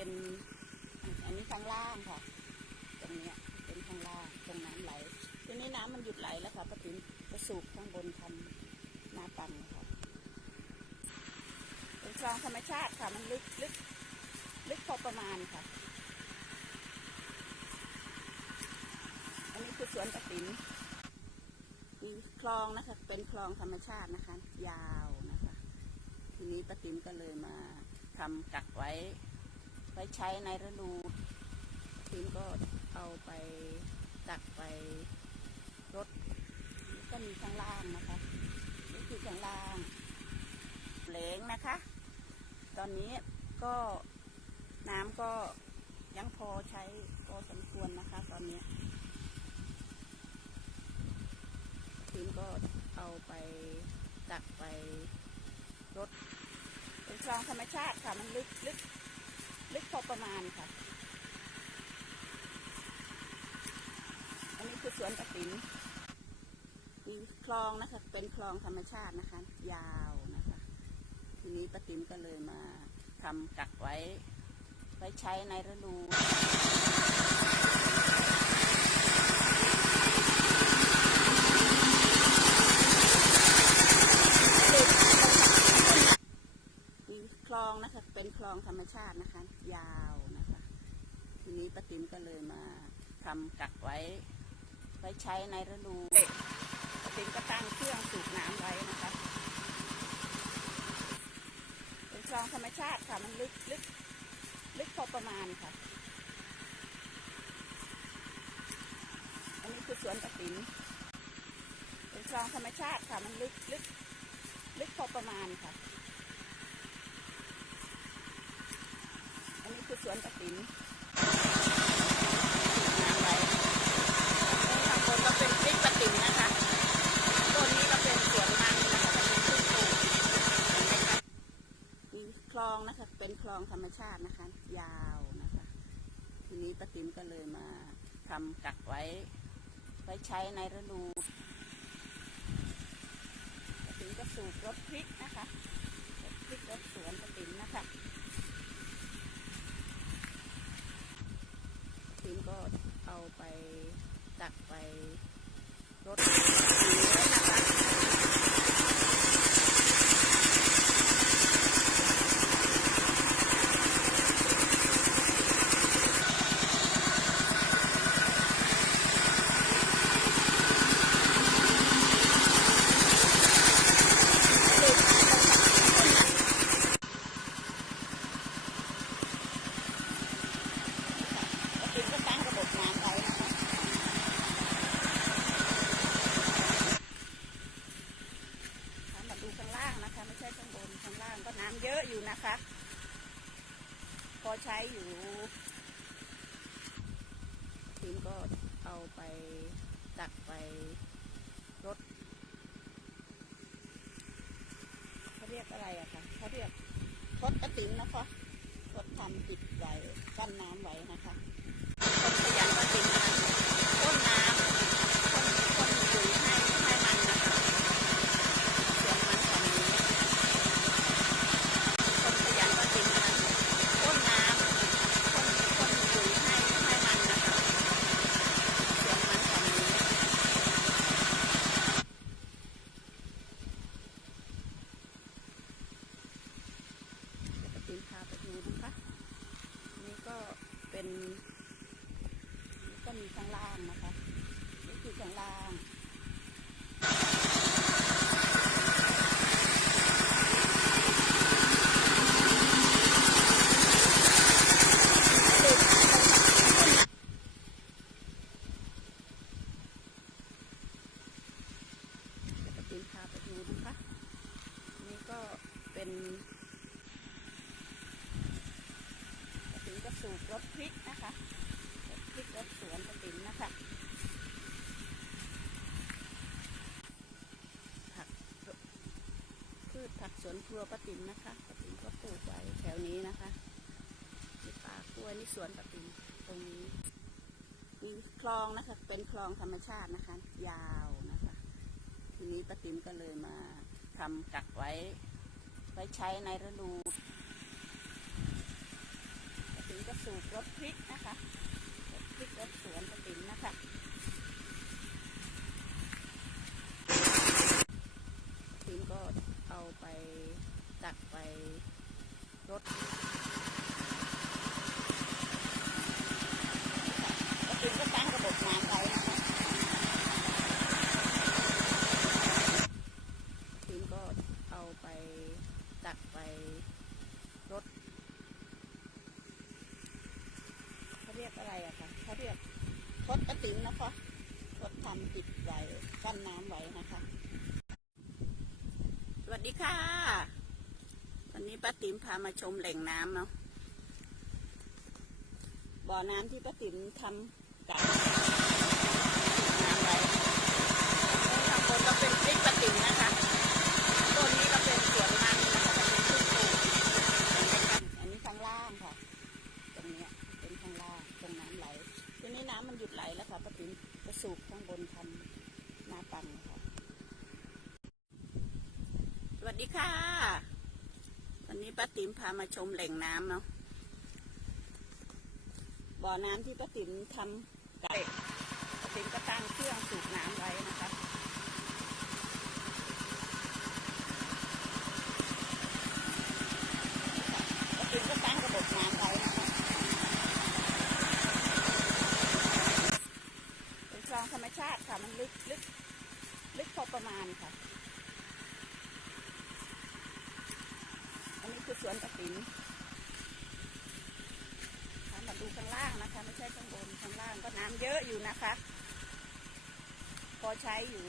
เป็นอันนี้ข้างล่างค่ะ ตรงนี้เป็นข้างล่างตรงน้ำไหลทีนี้น้ำมันหยุดไหลแล้วค่ะป้าติ๋มก็สูบข้างบนทำหน้าปังค่ะเป็นคลองธรรมชาติค่ะ มันลึกลึกลึกพอประมาณค่ะ อันนี้คือสวนกระติ๋มมีคลองนะคะ เป็นคลองธรรมชาตินะคะ ยาวนะคะ ทีนี้ป้าติ๋มก็เลยมาทำกักไว้ ว้ใช้ในฤดูป้าติ๋มก็เอาไปตักไปรถแล้วก็มีข้างล่างนะคะนี่คือข้างล่างเหลงนะคะ ตอนนี้ก็น้ำก็ยังพอใช้พอสมควรนะคะ ตอนนี้ทีมก็เอาไปตักไปรถเป็นคลองธรรมชาติค่ะ มันลึกลึก ลึกพอประมาณค่ะ อันนี้คือสวนกระติ๋มมีคลองนะคะ เป็นคลองธรรมชาตินะคะ ยาวนะคะ ทีนี้ป้าติ๋มก็เลยมาทำกักไว้ ไว้ใช้ในฤดูมีคลองนะคะ เป็นคล องธรรมชาตินะคะ ยาวนะคะ ทีนี้ป้าติ๋มก็เลยมาทำกักไว้ ไว้ใช้ในฤดูป้าติ๋มก็ตั้งเครื่องสูบน้ำไว้นะคะเป็นคลองธรรมชาติค่ะ มันลึกลึกลึกพอประมาณค่ะอันนี้คือสวนกระติ๋มเป็นคลองธรรมชาติค่ะ มันลึกลึกลึกพอประมาณค่ะ อันนี้คือสวนกระติ๋มน้ำไว้ข้างบนก็เป็นพริกกระติ๋มนะคะต้นนี้ก็เป็นสวนมันนะคะเป็นพืชปลูกเห็นไหมคะมีคลองนะคะ เป็นคลองธรรมชาตินะคะ ยาวนะคะ ทีนี้ป้าติ๋มก็เลยมาทำกักไว้ ไว้ใช้ในฤดูป้าติ๋มก็สูบรถพริกนะคะรถพริกรถสวนป้าติ๋มนะคะป้าติ๋มก็ เอาไปตักไปรถสีนะคะ ก็คือก็ตั้งระบบน้ำไว้นะคะถ้ามาดูข้างล่างนะคะ ไม่ใช่ข้างบนข้างล่างก็น้ำเย อยู่นะคะ พอใช้อยู่ทีมก็เอาไปตักไปรถเขาเรียกอะไรอะคะเขาเรียกรถกระติ๋มนะคะรถทำปิดไว้กั้นน้ำไว้นะคะคนขยันก็ติดนะต้นน้ำคนคนปุ๋ยให้ให้มันนะคะเสียงมันฝั่งนี้คนขยันก็ติดนะต้นน้ำคนคนปุ๋ยให้ให้มันนะคะเสียงมันฝั่งนี้เดี๋ยวจะปีนพาไปดูนะคะ นี่ก็เป็นนี่ก็มีข้างล่างนะคะ นี่คือข้างล่าง เดี๋ยวจะปีนพาไปดูนะคะ นี่ก็ เป็นกระติ๋มก็สูบรถพริกนะคะรถพริกรถสวนกระติ๋มนะคะ ผักพืชผักสวนครัวป้าติ๋มนะคะป้าติ๋มก็ปลูกไว้แถวนี้นะคะมีป่ากล้วยนี่สวนป้าติ๋มตรงนี้มีคลองนะคะ เป็นคลองธรรมชาตินะคะ ยาวนะคะ ทีนี้ป้าติ๋มก็เลยมาทำกักไว้ ไว้ใช้ในฤดู ถึงจะสูบรถพริกนะคะรถพริกรถสวนป้าติ๋มนะคะป้าติ๋มก็เอาไปตักไปรถป้าติ๋มก็ตั้งระบบน้ำไว้นะคะ ทีมก็เอาไปตักไปรถเขาเรียกอะไรอะคะเขาเรียกทดกระติ๋มนะคะทดทำปิดไว้กั้นน้ำไว้นะคะ สวัสดี ค่ะ วันนี้ป้าติ๋มพามาชมแหล่งน้ำเนาะ บ่อน้ำที่ป้าติ๋มทำกับน้ำไว้ข้างบนก็เป็นพริกป้าติ๋มนะคะต้นนี้ก็เป็นสวนมันนะคะเป็นพืชปลูกอันนี้ข้างล่างค่ะ ตรงนี้เป็นข้างล่างตรงน้ำไหลทีนี้น้ำมันหยุดไหลแล้วค่ะป้าติ๋มไปสูบข้างบนทำหน้าปังค่ะ วัสดีค่ะ วันนี้ป้าติ๋มพามาชมแหล่งน้ำเนาะ บ่อน้ำที่ป้าติ๋มทำกับป้าติ๋มก็ตั้งเครื่องสูบน้ำไว้นะคะก็คือก็ตั้งระบบน้ำไว้นะคะ เป็นคลองธรรมชาติค่ะ มันลึกลึกลึกพอประมาณค่ะ อันนี้คือส วนกระติ๋นมาดูข้างล่างนะคะ ไม่ใช่ข้างบนข้างล่างก็น้ำเยอะอยู่นะคะ พอใช้อยู่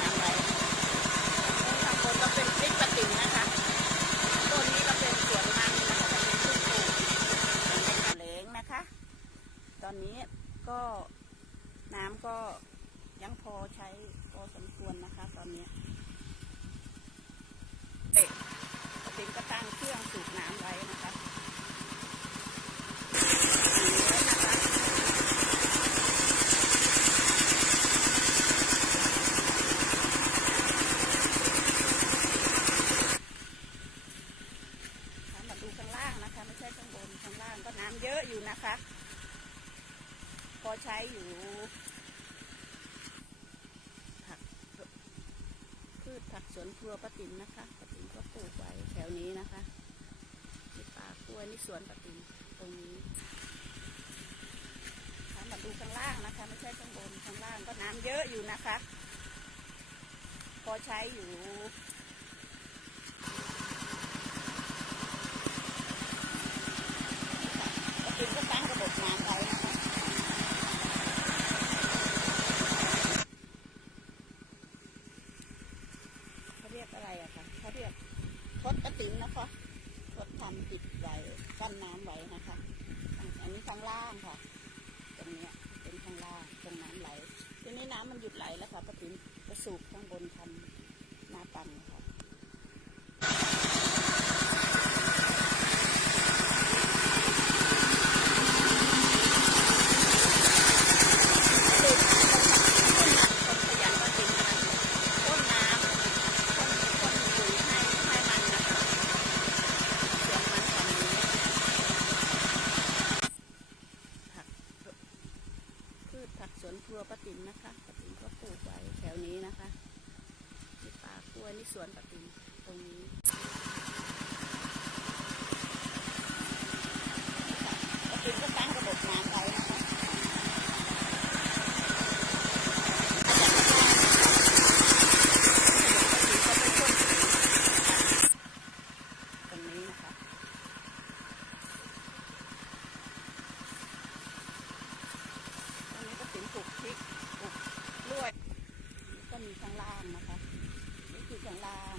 น้ำไว้ข้างบนก็เป็นพริกปะติ๋มนะคะ ต้นนี้ก็เป็นสวนมันนะคะเป็นพืชปลูกเป็นเหลงนะคะ ตอนนี้ ก็น้ำก็ยังพอใช้พอสมควรนะคะ ตอนนี้เด็กปะติ๋มก็ตั้งเครื่องสูบน้ำไว้นะคะอย่างนี้นะคะ ค่ะมาดูข้างล่างนะคะ ไม่ใช่ข้างบนข้างล่างก็น้ำเยอะอยู่นะคะ พอใช้อยู่ผักพืชผักสวนครัว ป้าติ๋มนะคะป้าติ๋มก็ปลูกไว้แถวนี้นะคะนี่ป่ากล้วยนี่สวนป้าติ๋มตรงนี้ค่ะมาดูข้างล่างนะคะ ไม่ใช่ข้างบนข้างล่างก็น้ำเยอะอยู่นะคะ พอใช้อยู่ ก็คือก็ตั้งระบบน้ำไว้นะคะเขาเรียกอะไรอะคะเขาเรียกทดกระติ๋มนะคะทดทำปิดไว้กั้นน้ำไว้นะคะ อันนี้ข้างล่างค่ะ ตรงเนี้ยเป็นข้างล่างตรงน้ำไหล ทีนี้น้ำมันหยุดไหล แล้วค่ะป้าติ๋มกระสูบข้างบนทำหน้าปังค่ะ คือคนขยันก็จริงนะคะต้นน้ำคนคนปุ๋ยให้ให้มันนะคะเสียงมันฝั่งนี้ผักพืชผักสวนครัวป้าติ๋มนะคะป้าติ๋มก็ปลูกไว้แถวนี้นะคะนี่ป่ากล้วยนี่สวนป้าติ๋มตรงนี้ป้าติ๋มก็ตั้งระบบน้ำไว้นะคะ ตรงนี้นะคะตรงนี้ก็ถึงปลูกพริกปลูกกล้วยนี่ก็มีข้างล่างนะคะ นี่คือข้างล่าง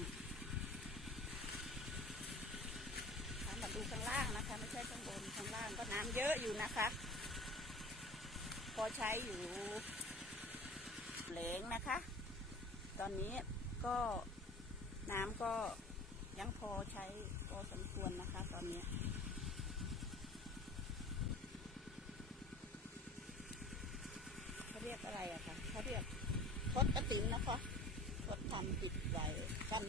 ถ้ามาดูข้างล่างนะคะ ไม่ใช่ข้างบน ข้างล่างก็ น้ำเยอะอยู่นะคะ พอใช้อยู่เหลงนะคะ ตอนนี้ก็น้ำก็ยังพอใช้พอสมควรนะคะ ตอนนี้เขาเรียกอะไรอะคะเขาเรียกทดกระตินนะคะทดทำปิดไว้กัน